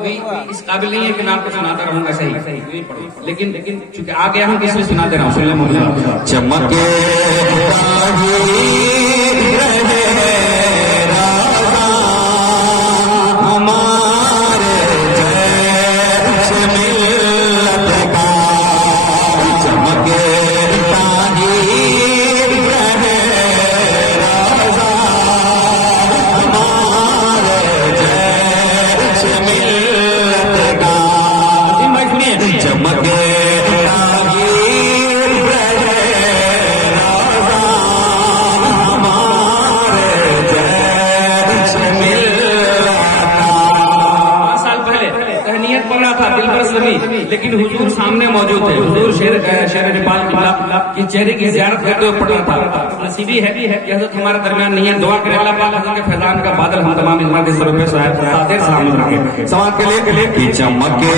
अभी इस काबिल नहीं है कि मैं आपको सुनाता रहूंगा सही, लेकिन चूंकि आ गया हूँ इसलिए सुना दे रहा हूँ। सुन ले मोहम्मद। चमके लेकिन हुजूर सामने मौजूद थे। हुजूर शेर नेपाल की चेहरे की ज़ियारत करते हुए पढ़ रहा था। नसीबी है कि हज़रत हमारे दरमियान नहीं है। दुआ करें अल्लाह पाक हज़रत के फैज़ान का बादल हम तमाम इज़्मात के सरों पे सलामत रखे। समाज के लिए चमके